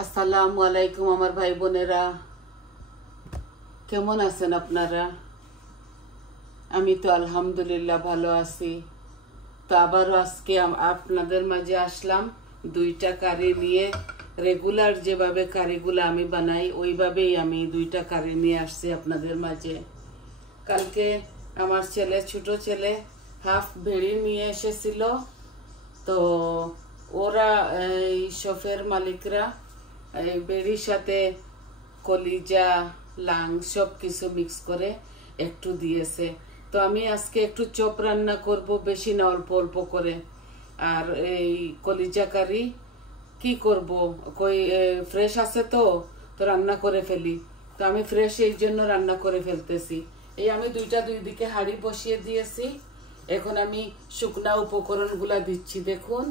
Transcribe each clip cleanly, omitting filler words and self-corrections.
আসসালামু আলাইকুম আমার ভাই বোনেরা, কেমন আছেন আপনারা? আমি তো আলহামদুলিল্লাহ ভালো আছি। তো আবারও আজকে আপনাদের মাঝে আসলাম দুইটা কারি নিয়ে। রেগুলার যেভাবে কারিগুলো আমি বানাই ওইভাবেই আমি দুইটা কারি নিয়ে আসছি আপনাদের মাঝে। কালকে আমার ছোট ছেলে হাফ ভেড়ি নিয়ে এসেছিল। তো ওরা এই শপের মালিকরা এই বেড়ির সাথে কলিজা লাং সব কিছু মিক্স করে একটু দিয়েছে। তো আমি আজকে একটু চপ রান্না করব, বেশি না অল্প অল্প করে। আর এই কলিজা কারি কি করব, কই ফ্রেশ আছে তো তো রান্না করে ফেলি। তো আমি ফ্রেশ এই জন্য রান্না করে ফেলতেছি। এই আমি দুই দিকে হাঁড়ি বসিয়ে দিয়েছি। এখন আমি শুকনা উপকরণগুলা দিচ্ছি। দেখুন,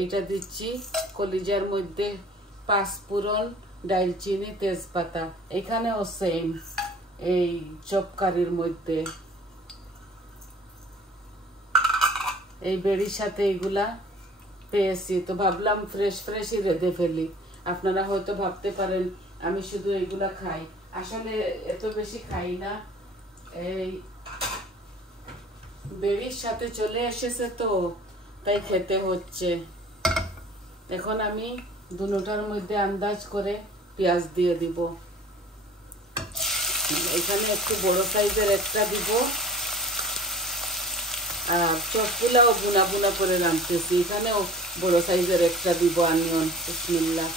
এইটা দিচ্ছি কলিজার মধ্যে পাঁচফোড়ন, ডালচিনি, তেজপাতা। এখানেও সেম এই চপ কারির মধ্যে এই বেড়ির সাথে এইগুলা পেয়েছি, তো ভাবলাম ফ্রেশই রেঁধে ফেলি। আপনারা হয়তো ভাবতে পারেন আমি শুধু এইগুলা খাই, আসলে এত বেশি খাই না। এই বেড়ির সাথে চলে এসেছে তো তাই খেতে হচ্ছে। এখন আমি দুটোটার মধ্যে আন্দাজ করে পেঁয়াজ দিয়ে দিব। এখানে একটু বড় সাইজের একটা দিব। আর চপগুলাও বুনা বুনা করে রাঁধতেছি, এখানেও বড় সাইজের একটা দিব অনিয়ন। বিসমিল্লাহ।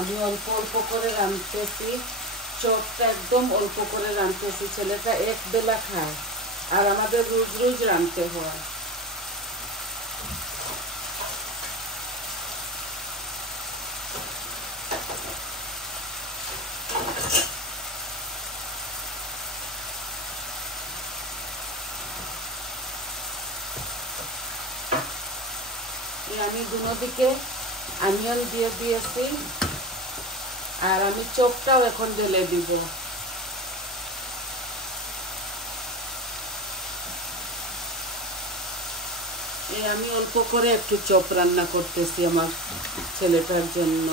আমি অল্প অল্প করে রাঁধতেছি, চপটা একদম অল্প করে রাঁধতেছি। ছেলেটা এক বেলা খায় আর আমাদের রোজ রোজ রাঁধতে হয়। আমি দুদিকে অনিয়ন দিয়ে দিয়েছি আর আমি চপটাও এখন ঢেলে দিব। আমি অল্প করে একটু চপ রান্না করতেছি আমার ছেলেটার জন্য।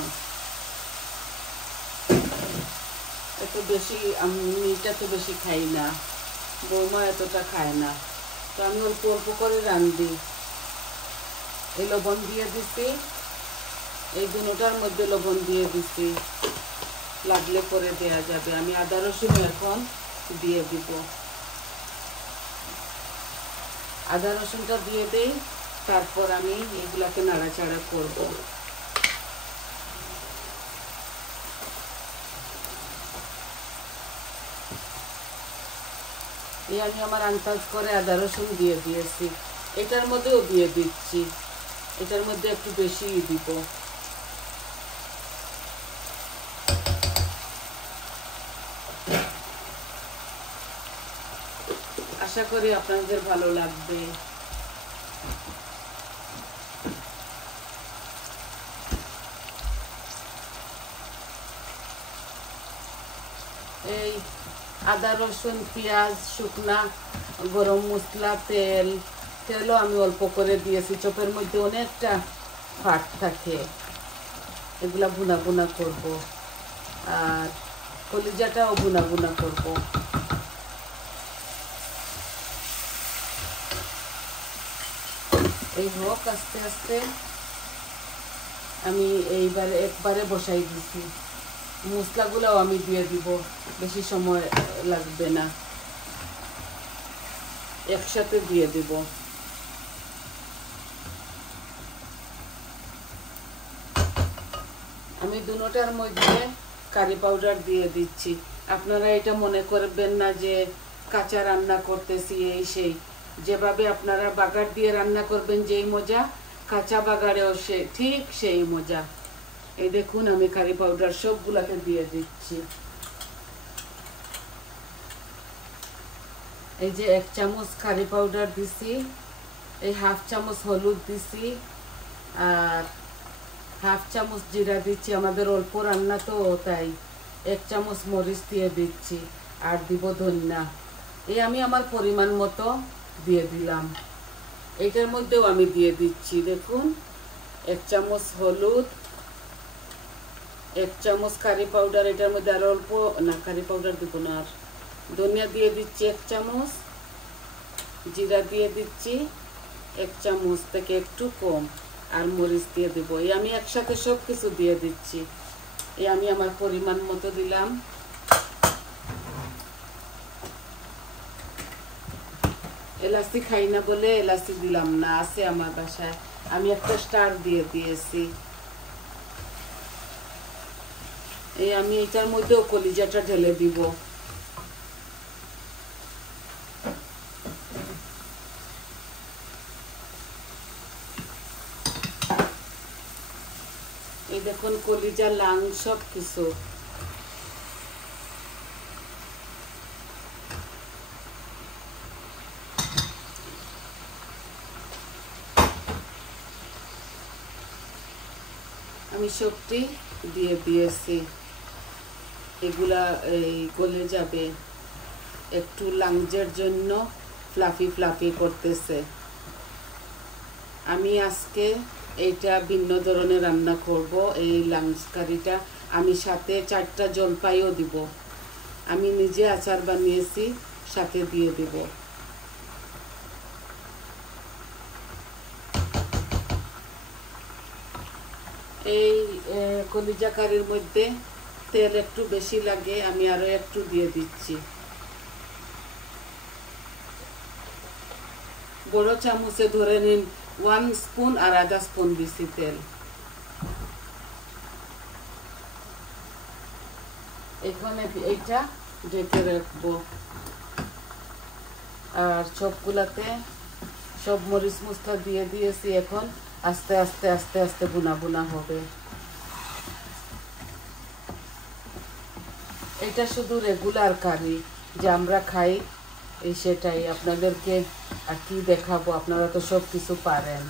এত বেশি আমি এটা তো বেশি খাই না, বৌমা এতটা খায় না, তো আমি অল্প অল্প করে রাঁধি। এই লবণ দিয়ে দিছি, এই দুটোটার মধ্যে লবণ দিয়ে দিছি, লাগলে পরে দেয়া যাবে। আমি আদা রসুন এখন দিয়ে দিব। আদা রসুনটা দিয়ে দেই, তারপর আমি এগুলাকে নাড়াচাড়া করব। আমি আমার আন্দাজ করে আদা রসুন দিয়ে দিয়েছি। এটার মধ্যেও দিয়ে দিচ্ছি, এটার মধ্যে একটু বেশি দিব। আশা করি আপনাদের ভালো লাগবে। এই আদা রসুন পেঁয়াজ শুকনা গরম মশলা তেলও আমি অল্প করে দিয়েছি। চপের মধ্যে অনেকটা ফাট থাকে, এগুলা বুনা বুনা করব। আর কলিজাটাও বুনা বুনা করব। এই হোক আস্তে আস্তে। আমি এইবারে একবারে বসাই দিছি। মশলাগুলোও আমি দিয়ে দিব, বেশি সময় লাগবে না, একসাথে দিয়ে দিব। আমি দুটোটার মধ্যে কারি পাউডার দিয়ে দিচ্ছি। আপনারা এটা মনে করবেন না যে কাঁচা রান্না করতেছি এই সেই। যেভাবে আপনারা বাগার দিয়ে রান্না করবেন যেই মজা, কাঁচা বাগারেও ঠিক সেই মজা। এই দেখুন, আমি কারি পাউডার সবগুলাকে দিয়ে দিচ্ছি। এই যে 1 চামচ কারি পাউডার দিছি, এই হাফ চামচ হলুদ দিছি, আর হাফ চামচ জিরা দিচ্ছি। আমাদের অল্প রান্না তো তাই 1 চামচ মরিচ দিয়ে দিচ্ছি, আর দিব ধনিয়া। এই আমি আমার পরিমাণ মতো দিয়ে দিলাম। এটার মধ্যেও আমি দিয়ে দিচ্ছি, দেখুন 1 চামচ হলুদ, 1 চামচ কারি পাউডার, এটার মধ্যে আর অল্প না, কারি পাউডার দিব না, আর ধনিয়া দিয়ে দিচ্ছি 1 চামচ, জিরা দিয়ে দিচ্ছি 1 চামচ থেকে একটু কম, আর মরিচ দিয়ে দেব। এই আমি একসাথে সব কিছু দিয়ে দিচ্ছি। এই আমি আমার পরিমাণ মতো দিলাম। এলাচি খাই না বলে এলাচি দিলাম না, আছে আমার বাসায়, আমি একটা স্টার দিয়ে দিয়েছি। এই আমি এটার মধ্যেও কলিজাটা ঢেলে দিব। এই দেখুন কলিজা, লাং সব কিছু। আমি সবটি দিয়ে দিয়েছি, এগুলা এই গলে যাবে। একটু লাংজের জন্য ফ্লাফি ফ্লাফি করতেছে। আমি আজকে এইটা ভিন্ন ধরনের রান্না করব। এই লাংস কারিটা আমি সাথে 4টা জলপাইও দিব। আমি নিজে আচার বানিয়েছি, সাথে দিয়ে দিব। এই কলিজা কারির মধ্যে তেল একটু বেশি লাগে, আমি আরো একটু দিয়ে দিচ্ছি। বড় চামচে ধরে নিন 1 স্পুন আর আধা স্পুন দিছি তেল। এখানে এইটা ঢেকে রাখবো। আর সবগুলাতে সব মরিচ মশলা দিয়ে দিয়েছি। এখন আস্তে আস্তে আস্তে আস্তে বুনা বুনা হবে। এটা শুধু রেগুলার কারি যে আমরা খাই, এই সেটাই আপনাদেরকে আর কি দেখাবো। আপনারা তো সব কিছু পারেন।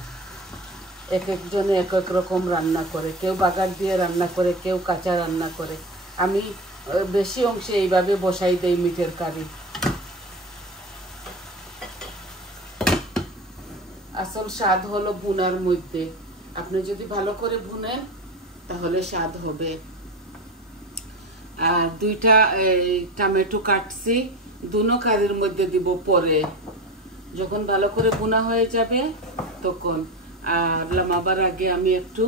এক একজনে এক এক রকম রান্না করে, কেউ বাগার দিয়ে রান্না করে, কেউ কাঁচা রান্না করে। আমি বেশি অংশে এইভাবে বসাই দেই মিটের কারি। আসল স্বাদ হলো বুনার মধ্যে। আপনি যদি ভালো করে ভুনেন তাহলে স্বাদ হবে। আর 2টা টমেটো কাটছি, দুনো কারির মধ্যে দিব পরে, যখন ভালো করে বুনা হয়ে যাবে তখন। আর লামাবার আগে আমি একটু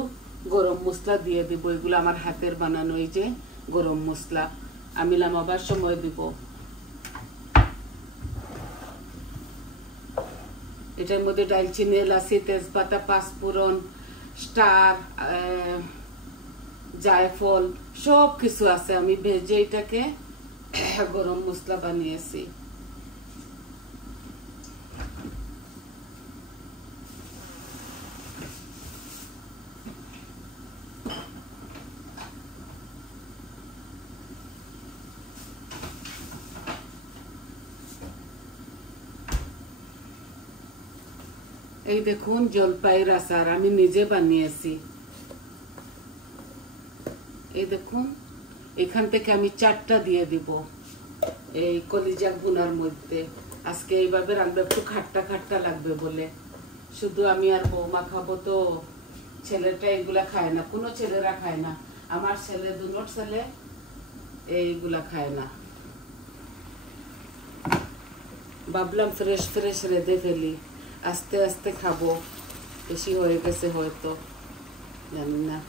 গরম মশলা দিয়ে দিব। এগুলো আমার হাতের বানানো, এই যে গরম মশলা আমি লামাবার সময় দিব। এটার মধ্যে ডালচিনি, এলাচি, তেজপাতা, পাঁচফোড়ন, স্টার, জায়ফল সব কিছু আছে। আমি ভেজে এটাকে গরম মশলা বানিয়েছি। এই দেখুন জলপাইয়ের আচার আমি নিজে বানিয়েছি। এই দেখুন এখান থেকে আমি 4টা দিয়ে দিব এই কলিজা ভুনার মধ্যে। আজকে এইভাবে রান্না, একটু খাট্টা খাট্টা লাগবে বলে। শুধু আমি আর বৌমা খাবো, তো ছেলেটা এগুলা খায় না, কোনো ছেলেরা খায় না। আমার ছেলে, দুনোর ছেলে এইগুলা খায় না। ভাবলাম ফ্রেশ ফ্রেশ রেঁধে ফেলি, আস্তে আস্তে খাবো। বেশি হয়ে গেছে হয়তো, জানি না।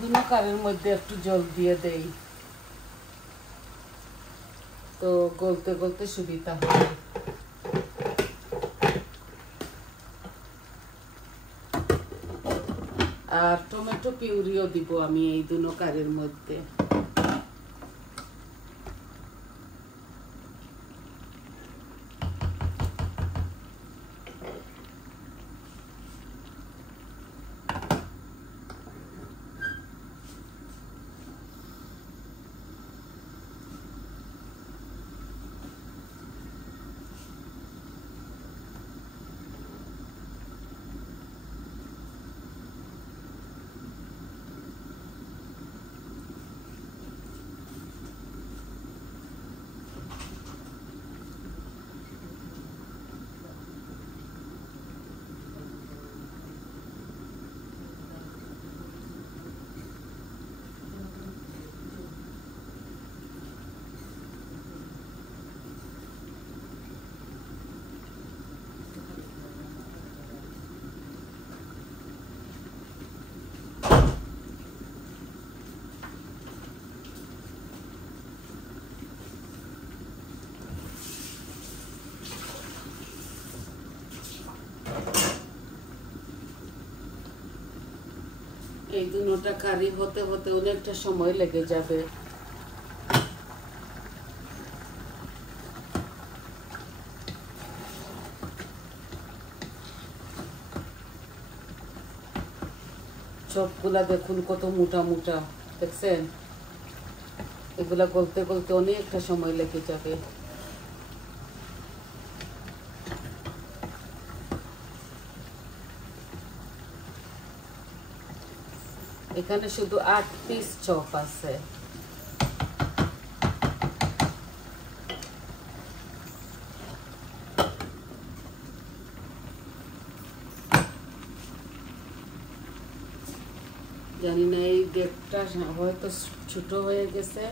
দুনো কারের মধ্যে একটু জল দিয়ে দেই, তো গলতে গলতে সুবিধা হবে। আর টমেটো পিউরিও দিব আমি এই দুনো কারের মধ্যে। এই দুটোটা কারি হতে হতে অনেকটা সময় লেগে যাবে। সবগুলা দেখুন কত মোটা মোটা, দেখছেন? এগুলা গলতে গলতে অনেকটা সময় লেগে যাবে। এখানে শুধু 8 পিস চপ আছে। জানি না এই ডেকটা হয়তো ছোট হয়ে গেছে।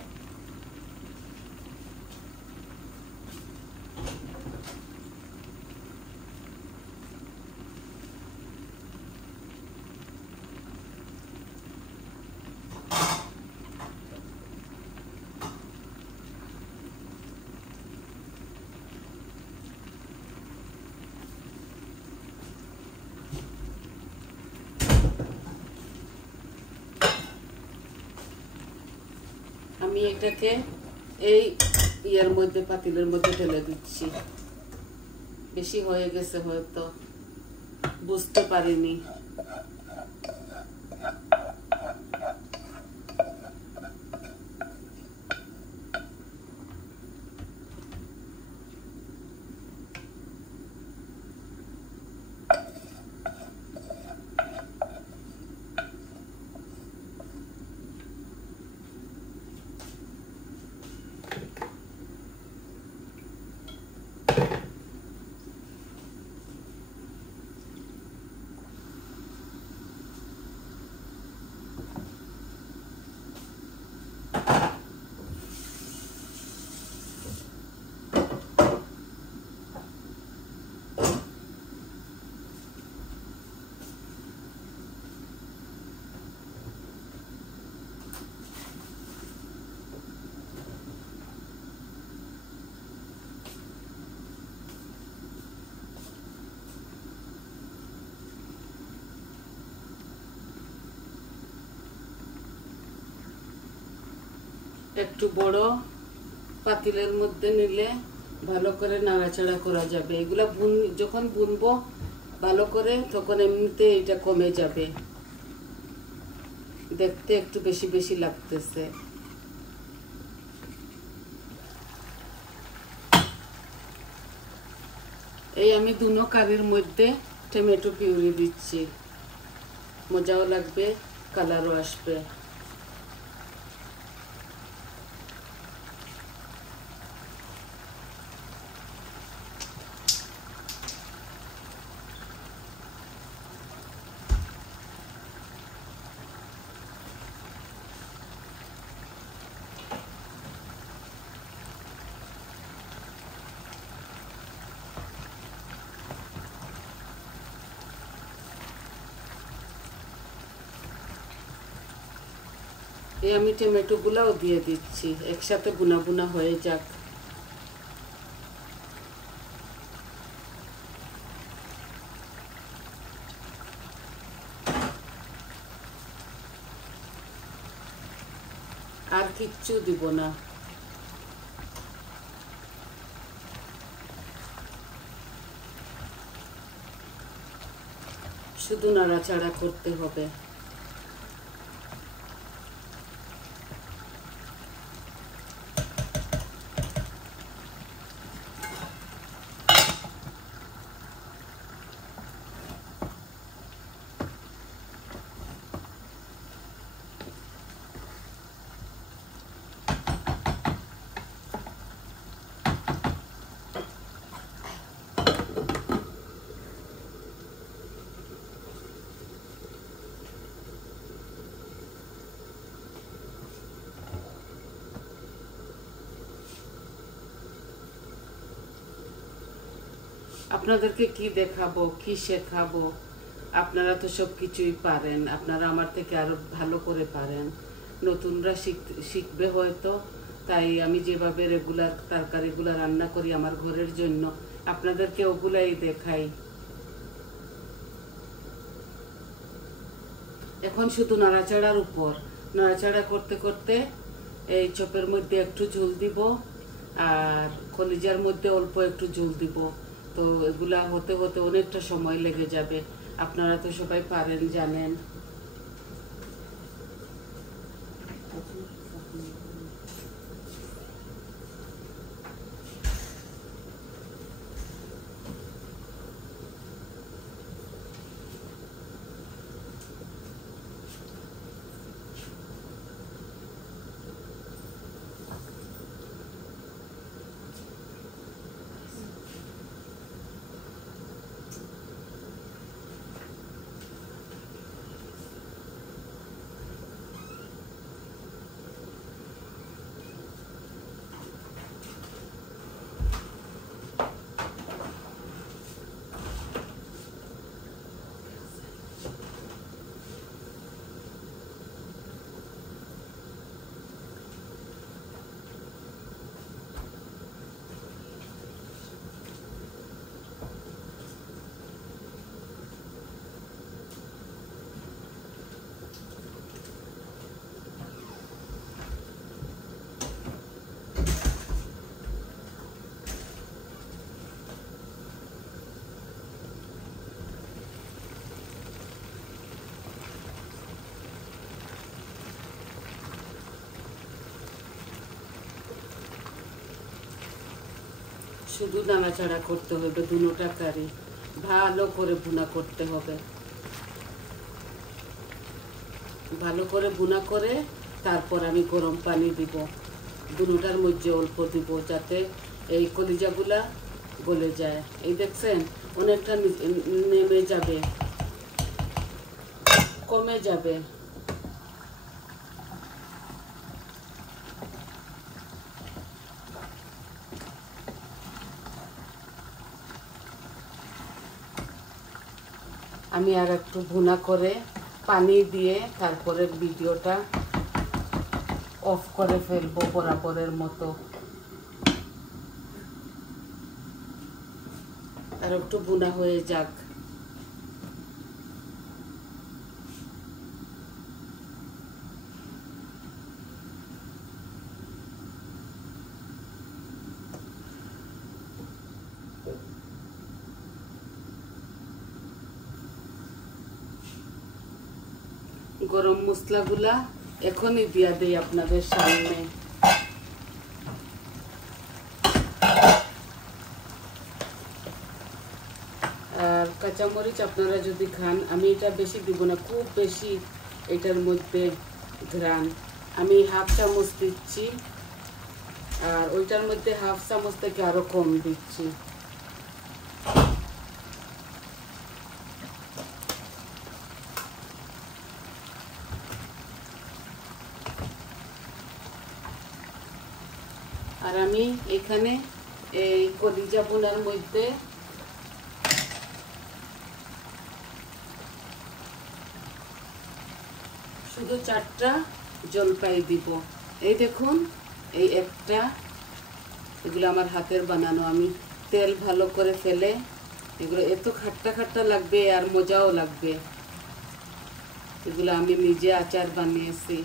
আমি এটাকে এই ইয়ার মধ্যে, পাতিলের মধ্যে ঢেলে দিচ্ছি। বেশি হয়ে গেছে হয়তো, বুঝতে পারিনি। একটু বড় পাতিলের মধ্যে নিলে ভালো করে নাড়াচাড়া করা যাবে। এগুলা যখন বুনবো ভালো করে, তখন এমনিতে এটা কমে যাবে। দেখতে একটু বেশি বেশি লাগতেছে। এই আমি দুনো কারির মধ্যে টমেটো পিউরি দিচ্ছি, মজাও লাগবে, কালারও আসবে। এই আমি টমেটো গুলাও দিয়ে দিচ্ছি, একসাথে বুনা বুনা হয়ে যাক। আর কিচ্ছু দিব না। শুধু নাড়াচাড়া করতে হবে। আপনাদেরকে কি দেখাবো, কি শেখাবো? আপনারা তো সব কিছুই পারেন, আপনারা আমার থেকে আরো ভালো করে পারেন। নতুনরা শিখবে হয়তো, তাই আমি যেভাবে রেগুলার তরকারিগুলো রান্না করি আমার ঘরের জন্য, আপনাদেরকে ওগুলাই দেখাই। এখন শুধু নাড়াচাড়ার উপর, নাড়াচাড়া করতে করতে এই চপের মধ্যে একটু ঝোল দিব আর কলিজার মধ্যে অল্প একটু ঝোল দিব। তো এগুলা হতে হতে অনেকটা সময় লেগে যাবে, আপনারা তো সবাই পারেন, জানেন। শুধু নাড়াচাড়া করতে হবে, দুটোটা কারি ভালো করে ভুনা করতে হবে। ভালো করে ভুনা করে তারপর আমি গরম পানি দিব, দুটোটার মধ্যে অল্প দিব যাতে এই কলিজাগুলা গলে যায়। এই দেখছেন অনেকটা নেমে যাবে, কমে যাবে। আমি আর একটু ভুনা করে পানি দিয়ে তারপরে ভিডিওটা অফ করে ফেলবো বরাবরের মতো। আর একটু ভুনা হয়ে যাক। গরম মশলাগুলা এখনই দিয়া দেই আপনাদের সামনে। আর কাঁচামরিচ আপনারা যদি খান, আমি এটা বেশি দিব না, খুব বেশি এটার মধ্যে ঘ্রাণ। আমি হাফ চামচ দিচ্ছি আর ওইটার মধ্যে হাফ চামচ থেকে আরো কম দিচ্ছি। আর আমি এখানে এই কলিজা ভুনার মধ্যে শুধু 4টা জলপাই দিব। এই দেখুন, এই একটা, এগুলো আমার হাতের বানানো, আমি তেল ভালো করে ফেলে, এগুলো এত খাট্টা খাট্টা লাগবে আর মজাও লাগবে। এগুলো আমি নিজে আচার বানিয়েছি।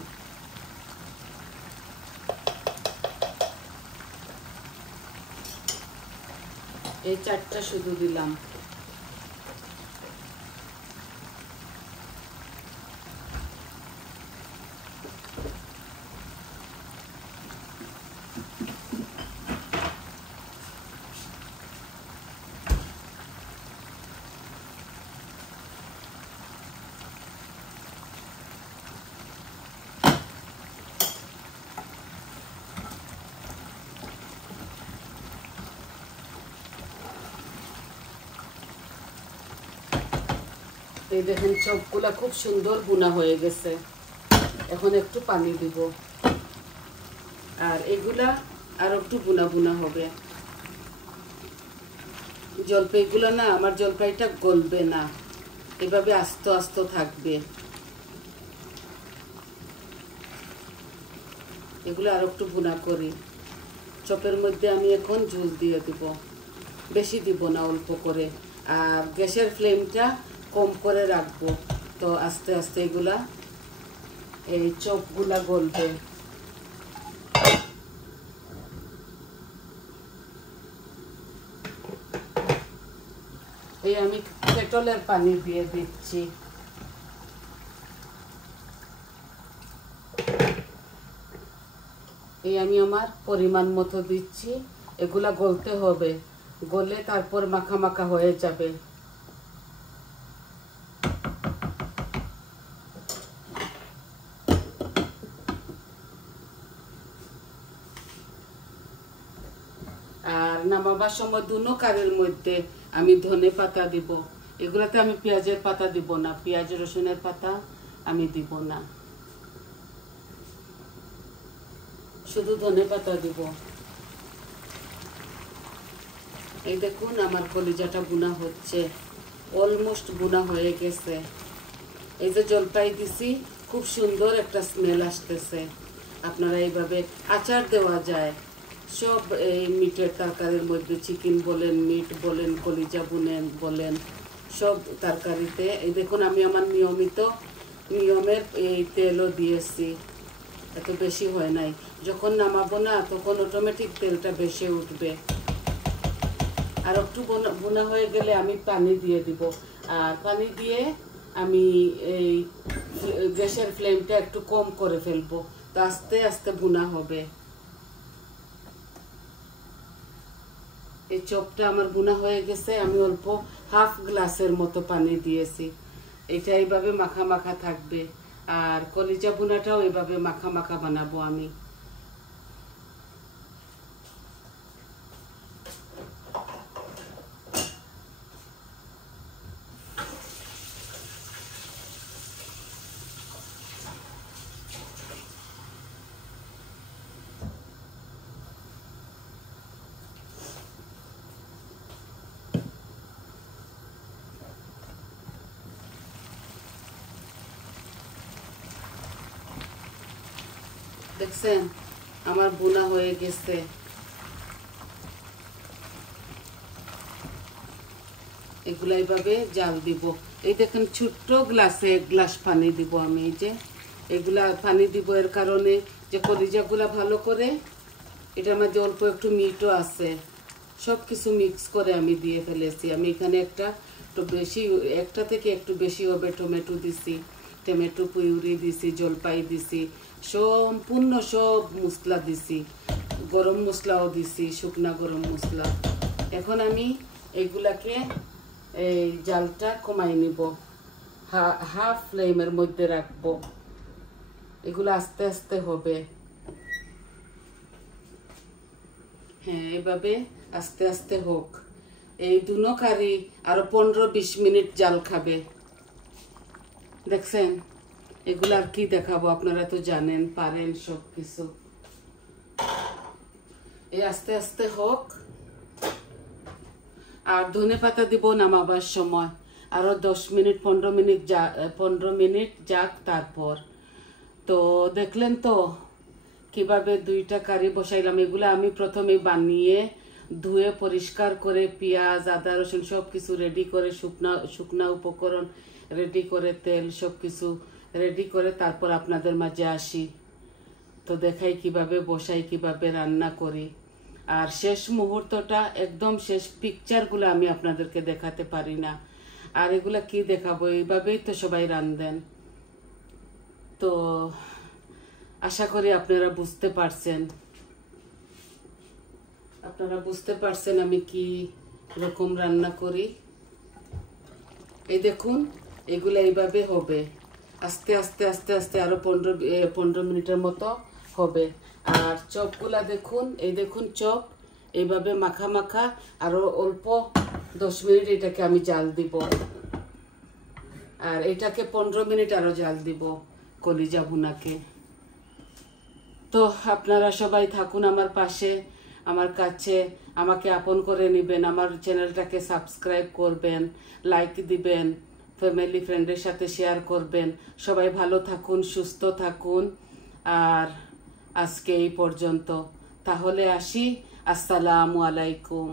এই 4টা শুধু দিলাম। এই দেখেন চপগুলা খুব সুন্দর ভুনা হয়ে গেছে। এখন একটু পানি দিব আর এগুলা আর একটু ভুনা ভুনা হবে। জলপাইগুলো না, আমার জলপাইটা গলবে না, এভাবে আস্তে আস্তে থাকবে। এগুলো আর একটু ভুনা করি। চপের মধ্যে আমি এখন ঝোল দিয়ে দিব, বেশি দিব না, অল্প করে। আর গ্যাসের ফ্লেমটা কম করে রাখবো, তো আস্তে আস্তে এগুলা এই চপগুলা গলবে। এই আমি কেটলের পানি দিয়ে দিচ্ছি। এই আমি আমার পরিমাণ মতো দিচ্ছি। এগুলা গলতে হবে, গলে তারপর মাখা মাখা হয়ে যাবে। আর নামাবার সময় দুনো কারের মধ্যে আমি ধনে পাতা দিব। এগুলাতে আমি পেঁয়াজের পাতা দিব না, পেঁয়াজ রসুনের পাতা আমি দিব না, শুধু ধনে পাতা দিব। এই দেখুন আমার কলিজাটা বুনা হচ্ছে, অলমোস্ট বুনা হয়ে গেছে। এই যে জলপাই দিছি, খুব সুন্দর একটা স্মেল আসতেছে। আপনারা এইভাবে আচার দেওয়া যায় সব এই মিটের তরকারির মধ্যে, চিকেন বলেন, মিট বলেন, কলিজা বলেন, সব তরকারিতে। এই দেখুন আমি আমার নিয়মের এই তেলও দিয়েছি, এত বেশি হয় নাই। যখন নামাবো না তখন অটোমেটিক তেলটা বেশি উঠবে। আর একটু বোনা হয়ে গেলে আমি পানি দিয়ে দিব। আর পানি দিয়ে আমি এই গ্যাসের ফ্লেমটা একটু কম করে ফেলবো, তো আস্তে আস্তে বোনা হবে। এই চপটা আমার বোনা হয়ে গেছে। আমি অল্প হাফ গ্লাসের মতো পানি দিয়েছি। এটা এইভাবে মাখা মাখা থাকবে। আর কলিজা বোনাটাও এইভাবে মাখা মাখা বানাবো আমি। দেখছেন আমার বোনা হয়ে গেছে। এগুলা এইভাবে জাল দিব। এই দেখেন ছোট্ট গ্লাসে 1 গ্লাস পানি দিব আমি। এই যে এগুলা পানি দিব এর কারণে যে কলিজাগুলা ভালো করে, এটার মধ্যে অল্প একটু মিটও আছে, সব কিছু মিক্স করে আমি দিয়ে ফেলেছি। আমি এখানে একটা থেকে একটু বেশি হবে টমেটো দিছি, টমেটো পিউরি দিছি, জলপাই দিছি, সম্পূর্ণ সব মশলা দিছি, গরম মশলাও দিছি, শুকনা গরম মশলা। এখন আমি এগুলাকে এই জালটা কমাই নিব, হাফ ফ্লেমের মধ্যে রাখবো। এগুলো আস্তে আস্তে হবে। হ্যাঁ, এভাবে আস্তে আস্তে হোক। এই দুনো কারি আরো 15-20 মিনিট জাল খাবে। দেখছেন এগুলো আর কি দেখাবো, আপনারা তো জানেন পারেন সব কিছু। এই আস্তে আস্তে হোক। আর ধনে পাতা দিব নামাবার সময়, আরো 15 মিনিট যাক তারপর। তো দেখলেন তো কিভাবে 2টা কারি বসাইলাম। এগুলো আমি প্রথমে বানিয়ে ধুয়ে পরিষ্কার করে পেঁয়াজ আদা রসুন সব কিছু রেডি করে, শুকনা উপকরণ রেডি করে, তেল সব কিছু রেডি করে তারপর আপনাদের মাঝে আসি। তো দেখাই কিভাবে বসাই, কিভাবে রান্না করি। আর শেষ মুহূর্তটা, একদম শেষ পিকচারগুলো আমি আপনাদেরকে দেখাতে পারি না। আর এগুলা কি দেখাবো, এইভাবেই তো সবাই রান্ধেন। তো আশা করি আপনারা বুঝতে পারছেন আমি কি রকম রান্না করি। এই দেখুন এগুলা এইভাবে হবে, আস্তে আস্তে আস্তে আস্তে আরো 15 মিনিটের মতো হবে। আর চপগুলা দেখুন, এই দেখুন চপ এইভাবে মাখা মাখা, আরো অল্প 10 মিনিট এটাকে আমি জাল দিব। আর এটাকে 15 মিনিট আরো জাল দিব কলিজা ভুনাকে। তো আপনারা সবাই থাকুন আমার পাশে, আমার কাছে, আমাকে আপন করে নেবেন। আমার চ্যানেলটাকে সাবস্ক্রাইব করবেন, লাইক দিবেন, ফ্যামিলি ফ্রেন্ডের সাথে শেয়ার করবেন। সবাই ভালো থাকুন, সুস্থ থাকুন। আর আজকে এই পর্যন্ত, তাহলে আসি। আসসালামু আলাইকুম।